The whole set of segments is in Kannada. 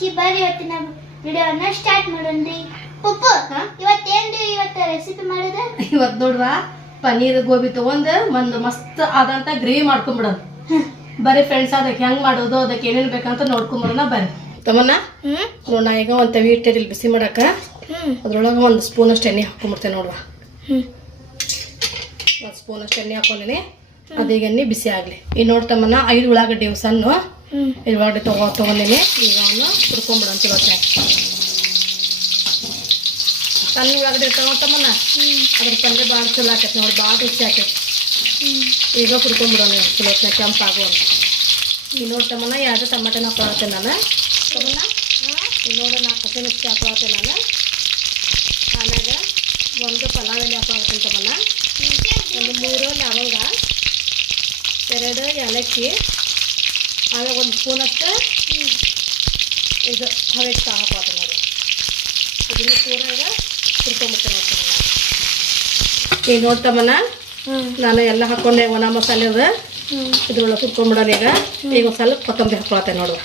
ಹಚ್ಚಿ ಬರ್ರಿ ಇವತ್ತಿನ ವಿಡಿಯೋನ ಸ್ಟಾರ್ಟ್ ಮಾಡೋಣ್ರಿ. ಪಪ್ಪು? ಇವತ್ತೇನ್ರಿ ಇವತ್ತು ರೆಸಿಪಿ ಮಾಡೋದು? ಇವತ್ತು ನೋಡ್ರಾ ಪನ್ನೀರ್ ಗೋಬಿ ತಗೊಂಡು ಒಂದು ಮಸ್ತ್ ಆದಂತ ಗ್ರೇವಿ ಮಾಡ್ಕೊಂಡ್ಬಿಡೋದು ಬರೀ ಫ್ರೆಂಡ್ಸ್ ಅದಕ್ಕೆ ಹೆಂಗ್ ಮಾಡೋದು ಅದಕ್ಕೆ ಏನೇನ್ ಬೇಕಂತ ನೋಡ್ಕೊಂಬರೋಣ ಬರ್ರಿ. ತಮ್ಮನ್ನ ನೋಡ್ ನಾ ಈಗ ಒಂದು ತವಿ ಇಟ್ಟಿರಿ ಬಿಸಿ ಮಾಡಕ. ಅದ್ರೊಳಗೆ ಒಂದು ಸ್ಪೂನ್ ಅಷ್ಟು ಎಣ್ಣೆ ಹಾಕೊಂಡ್ಬಿಡ್ತೇನೆ ನೋಡುವ. ಹ್ಮ್. ಒಂದು ಸ್ಪೂನ್ ಅಷ್ಟು ಎಣ್ಣೆ ಹಾಕೊಂಡಿನಿ. ಅದೀಗ ಎಣ್ಣೆ ಬಿಸಿ ಆಗಲಿ. ಈಗ ನೋಡ್ತಮ್ಮನ್ನ ಐದು ಉಳ್ಳಾಗಡ್ಡಿ ಸಣ್ಣ. ಐದು ಉಳ್ಳಾಗಡ್ಡಿ ತಗೋ ತೊಗೊಂಡಿನಿ. ಈಗ ಅವನು ಹುರ್ಕೊಂಬಿಡಂತ ಇವತ್ತೆ. ಸಣ್ಣ ಉಳ್ಳಾಗಡ್ಡಿ ತಗೊಂತಮ್ಮನ್ನ ಅದ್ರ ಪಲ್ಯ ಭಾಳ ಚಲೋ ಆಕೈತಿ ನೋಡಿ ಭಾಳ ರುಚಿ ಆಕೈತಿ. ಈಗ ಹುರ್ಕೊಂಬಿಡೋಣ ಚಲೋ ಕೆಂಪು ಆಗುವಂತ ಈಗ ನೋಡ್ತಮ್ಮನ್ನ ಎರಡು ಟಮಾಟೆನ ಹಾಕೊಳತ್ತೇನೆ ನಾನು. ತಮ್ಮನ ಈಗ ನೋಡಿ ನಾಲ್ಕು ಹಸಿಮಿರ್ಚಿ ಹಾಕೊಳತ್ತೇನೆ ನಾನು. ಆಮೇಲೆ ಒಂದು ಪಲಾವ್ ಎಲೆ ಹಾಕೊಳತ್ತೇನೆ ತಮ್ಮನ ಒಂದು ಮೂರು ಲವಂಗ ಎರಡು ಏಲಕ್ಕಿ ಆಮೇಲೆ ಒಂದು ಸ್ಪೂನ್ ಅಷ್ಟೇ? ಇದು ಹವೆ ಚಹಾ ಪಾತ್ರೆ ನೋಡಿ. ಇದನ್ನು ಪೂರ ಈಗ ಹುರ್ಕೊಂಬಿಡ್ತೇನೆ ಈಗ ನೋಡ್ತಮ್ಮನ ನಾನು ಎಲ್ಲ ಹಾಕೊಂಡೆ ಒಣ ಮಸಾಲೆ ಅದ ಇದ್ರೊಳಗೆ ಹುರ್ಕೊಂಬಿಡೋಣ ಈಗ. ಈಗ ಒಂದು ಸ್ವಲ್ಪ ಕೊತ್ತಂಬರಿ ಹಾಕೊಳತ್ತೆ ನೋಡು.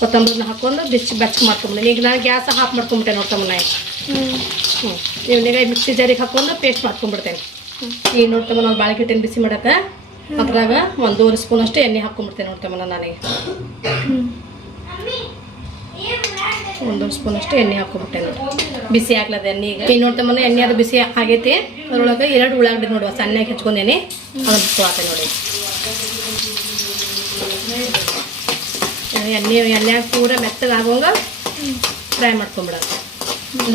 ಕೊತ್ತಂಬರಿನ ಹಾಕೊಂಡು ಬಿಸಿ ಬೆಚ್ಚ ಮಾಡ್ಕೊಂಬಿಡಿ. ಈಗ ನಾನು ಗ್ಯಾಸ್ ಹಾಫ್ ಮಾಡ್ಕೊಂಬಿಟ್ಟೆ ನೋಡ್ತಮ್ಮನ ಈಗ. ಹ್ಞೂ ಇವನಿಗೆ ಮಿಕ್ಸಿ ಜಾರಿಗೆ ಹಾಕೊಂಡು ಪೇಸ್ಟ್ ಮಾಡ್ಕೊಂಬಿಡ್ತೇನೆ. ಈಗ ನೋಡ್ತಮ್ಮ ನಾನು ಬಾಳಿಕೆ ಬಿಸಿ ಮಾಡಕ್ಕೆ. ಅದ್ರಾಗ ಒಂದೂವರೆ ಸ್ಪೂನ್ ಅಷ್ಟು ಎಣ್ಣೆ ಹಾಕೊಂಡ್ಬಿಡ್ತೇನೆ ನೋಡ್ತೇವಲ್ಲ ನನಗೆ ಒಂದೂವರೆ ಸ್ಪೂನ್ ಅಷ್ಟು ಎಣ್ಣೆ ಹಾಕೊಂಡ್ಬಿಟ್ಟೆ ನೋಡಿ. ಬಿಸಿ ಆಗ್ಲದ ಎಣ್ಣೆ ಈಗ. ಈಗ ನೋಡ್ತೇವಲ್ಲ ಎಣ್ಣೆ ಅದು ಬಿಸಿ ಆಗೈತಿ. ಅದ್ರೊಳಗೆ ಎರಡು ಉಳ್ಳಾಗಡ್ಡಿ ನೋಡುವ ಸಣ್ಣಗೆ ಹೆಚ್ಕೊಂಡೇನೆ. ಅದನ್ನ ಹಾಕೋತೆ ನೋಡಿ. ಎಣ್ಣೆ ಎಣ್ಣೆಯಾಗ ಪೂರ ಮೆತ್ತಗಾಗೋಂಗ ಫ್ರೈ ಮಾಡ್ಕೊಂಬಿಡೋದು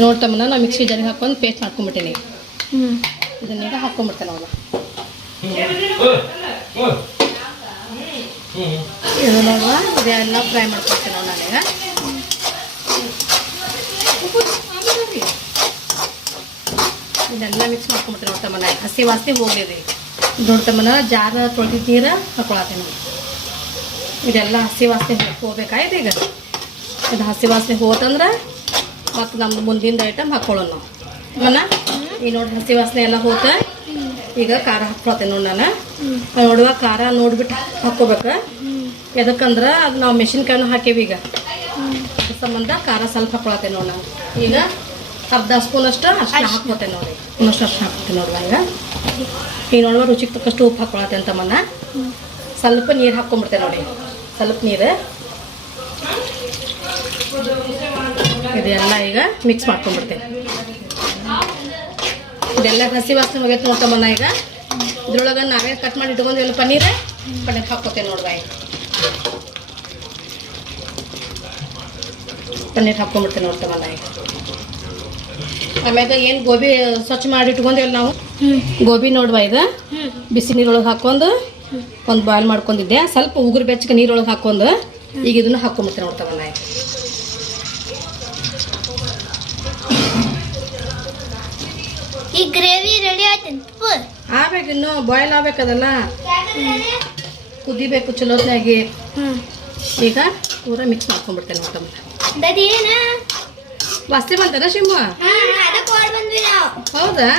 ನೋಡ್ತಮ್ಮನ ನಾ ಮಿಕ್ಸಿ ಜಾರಿಗೆ ಹಾಕೊಂಡು ಪೇಸ್ಟ್ ಮಾಡ್ಕೊಂಬಿಟ್ಟೇನಿ ಇದನ್ನೀಗ ಹಾಕೊಂಬಿಡ್ತೇನೆ ಅವನ್ನ ಇದು ನೋಡುವ ಇದೆಲ್ಲ ಫ್ರೈ ಮಾಡ್ಕೊಳ್ತೇನೆ ನಾವು ನಾನೀಗ ಇದೆಲ್ಲ ಮಿಕ್ಸ್ ಮಾಡ್ಕೊಂಬಿಡ್ತೇನೆ ನೋಡ್ತಮ್ಮನ ಹಸಿ ವಾಸನೆ ಹೋಗ್ಲಿದೆ ನೋಡ್ತಮ್ಮನ ಜಾರ ತೊಳೆದಿದ್ದ ನೀರು ಹಾಕೊಳತ್ತೀನಿ ಇದೆಲ್ಲ ಹಸಿ ವಾಸನೆ ಹೋಗ್ಬೇಕಾಯ್ತು ಈಗ ಇದು ಹಸಿ ವಾಸನೆ ಹೋತಂದ್ರೆ ಮತ್ತು ನಮ್ದು ಮುಂದಿನ ಐಟಮ್ ಹಾಕೊಳ್ಳೋಣ ನಾವು ಮನ ಈ ನೋಡಿ ಹಸಿ ವಾಸನೆ ಎಲ್ಲ ಹೋತ ಈಗ ಖಾರ ಹಾಕ್ಕೊಳ್ತೇನೆ ನೋಡಿ ನಾನು. ನೋಡುವ ಖಾರ ನೋಡ್ಬಿಟ್ಟು ಹಾಕ್ಕೋಬೇಕು. ಎದಕ್ಕಂದ್ರೆ ಅದು ನಾವು ಮೆಣಸಿನ್ಕಾಯಿನೂ ಹಾಕೇವಿ ಈಗ. ಸಂಬಂಧ ಖಾರ ಸ್ವಲ್ಪ ಹಾಕೊಳತ್ತೇನೆ ನೋಡಿ ನಾನು ಈಗ ಅರ್ಧ ಸ್ಪೂನ್ ಅಷ್ಟು ಅಷ್ಟು ಹಾಕ್ಕೋತೇನೆ ನೋಡಿ ಇನ್ನಷ್ಟು ಅಷ್ಟು ಹಾಕ್ತೀನಿ ನೋಡುವ ಈಗ. ಈಗ ನೋಡುವ ರುಚಿಗೆ ತಕ್ಕಷ್ಟು ಉಪ್ಪು ಹಾಕೊಳತ್ತೆ ಅಂತ ಮನ. ಸ್ವಲ್ಪ ನೀರು ಹಾಕ್ಕೊಂಬಿಡ್ತೇನೆ ನೋಡಿ. ಸ್ವಲ್ಪ ನೀರು. ಇದೆಲ್ಲ ಈಗ ಮಿಕ್ಸ್ ಮಾಡ್ಕೊಂಡ್ಬಿಡ್ತೇನೆ ಇದೆಲ್ಲ ಹಸಿ ವಾಸನೆ ಹೋಗೈತೆ ನೋಡ್ತಮ್ಮನ ಈಗ. ಇದ್ರೊಳಗೆ ನಾವೇ ಕಟ್ ಮಾಡಿ ಇಟ್ಕೊಂಡಿವಲ್ಲ ಪನ್ನೀರ್. ಪನ್ನೀರ್ ಹಾಕ್ಕೋತೇನೆ ನೋಡ್ದ ಈಗ ಪನ್ನೀರ್ ಹಾಕ್ಕೊಂಡ್ಬಿಡ್ತೇನೆ ನೋಡ್ತಮ್ಮನ ಈಗ. ಆಮ್ಯಾಗ ಏನು ಗೋಬಿ ಸ್ವಚ್ಛ ಮಾಡಿ ಇಟ್ಕೊಂಡೇವಲ್ಲ ನಾವು? ಗೋಬಿ ನೋಡುವ ಇದು. ಬಿಸಿ ನೀರೊಳಗೆ ಹಾಕೊಂಡು ಒಂದು ಬಾಯ್ಲ್ ಮಾಡ್ಕೊಂಡಿದ್ದೆ. ಸ್ವಲ್ಪ ಉಗುರು ಬೆಚ್ಚಗೆ ನೀರೊಳಗೆ ಹಾಕೊಂಡು ಈಗ ಇದನ್ನು ಹಾಕ್ಕೊಂಬಿಡ್ತೇನೆ ನೋಡ್ತಾವ ಈಗ. ಈ ಗ್ರೇವಿ ರೆಡಿ ಆಯ್ತು. ಆಗ್ಬೇಕು ಇನ್ನು ಬಾಯ್ಲ್ ಆಗ್ಬೇಕದಲ್ಲ? ಕುದಿಬೇಕು ಚಲೋತ್ನಾಗಿ. ಈಗ ಪೂರ ಮಿಕ್ಸ್ ಮಾಡ್ಕೊಂಡ್ಬಿಡ್ತೇನೆ ನೋಡಮ್ಮ ವಸ್ತಿ ಬಂತನ ನಾವು. ಹೌದಾ?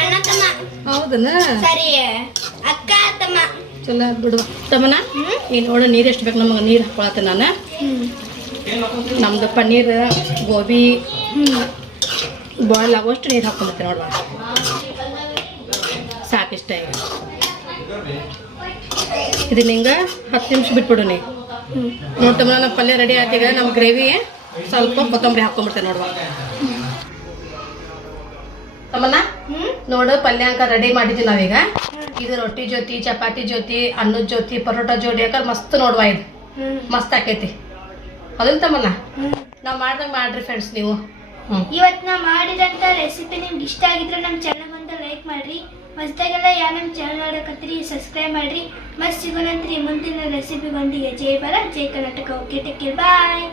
ಅಣ್ಣ ತಮ್ಮ. ಹೌದನ? ಸರಿ. ಅಕ್ಕ ತಮ್ಮ. ಚಲೋ ಬಿಡು. ತಮ್ಮನ ಈ ನೋಡು ನೀರು ಎಷ್ಟು ಬೇಕು ನಮಗೆ ನೀರು ಹಾಕೊಳತ್ತೆ ನಾನು. ನಮ್ದು ಪನ್ನೀರ್ ಗೋಬಿ ಬಾಯ್ಲ್ ಆಗುವಷ್ಟು ನೀರು ಹಾಕೊಂಡಿರ್ತೀನಿ ನೋಡುವ ಸಾಕಿಷ್ಟ ಈಗ ಇದನ್ನ ಹಿಂಗೆ ಹತ್ತು ನಿಮಿಷ ಬಿಟ್ಬಿಡು ನೀ ನೋಡ್ತಮ್ಮ ನಮ್ಮ ಪಲ್ಯ ರೆಡಿ ಆಯ್ತೀಗ ನಮ್ಮ ಗ್ರೇವಿ ಸ್ವಲ್ಪ ಕೊತ್ತಂಬರಿ ಹಾಕೊಂಡ್ಬಿಡ್ತೇನೆ ನೋಡುವ ತಮ್ಮನ್ನ ನೋಡು ಪಲ್ಯ ಅಂಕ ರೆಡಿ ಮಾಡಿದ್ವಿ ನಾವೀಗ ಇದು ರೊಟ್ಟಿ ಜೊತೆ ಚಪಾತಿ ಜೊತೆ ಅನ್ನದ ಜೊತೆ ಪರೋಟ ಜೋಡಿ ಹಾಕ ಮಸ್ತ್ ನೋಡುವ ಇದು ಮಸ್ತ್ ಆಕೈತಿ ಅದನ್ನ ತಮ್ಮನ್ನ ನಾವು ಮಾಡ್ದಂಗೆ ಮಾಡ್ರಿ ಫ್ರೆಂಡ್ಸ್ ನೀವು ಇವತ್ತು ನಾ ಮಾಡಿದಂಥ ರೆಸಿಪಿ ನಿಮ್ಗೆ ಇಷ್ಟ ಆಗಿದ್ರೆ ನಮ್ಮ ಚಾನಲ್ ಬಂದು ಲೈಕ್ ಮಾಡ್ರಿ. ಮಸ್ತಾಗೆಲ್ಲ ಯಾರು ನಮ್ಮ ಚಾನಲ್ ನೋಡಕತ್ತೀರಿ ಸಬ್ಸ್ಕ್ರೈಬ್ ಮಾಡ್ರಿ. ಮತ್ತೆ ಸಿಗೋಣಂತ್ರಿ ಮುಂದಿನ ರೆಸಿಪಿ ಬಂದಿಗೆ. ಜೈ ಬರ ಜೈ ಕರ್ನಾಟಕ. Okay take bye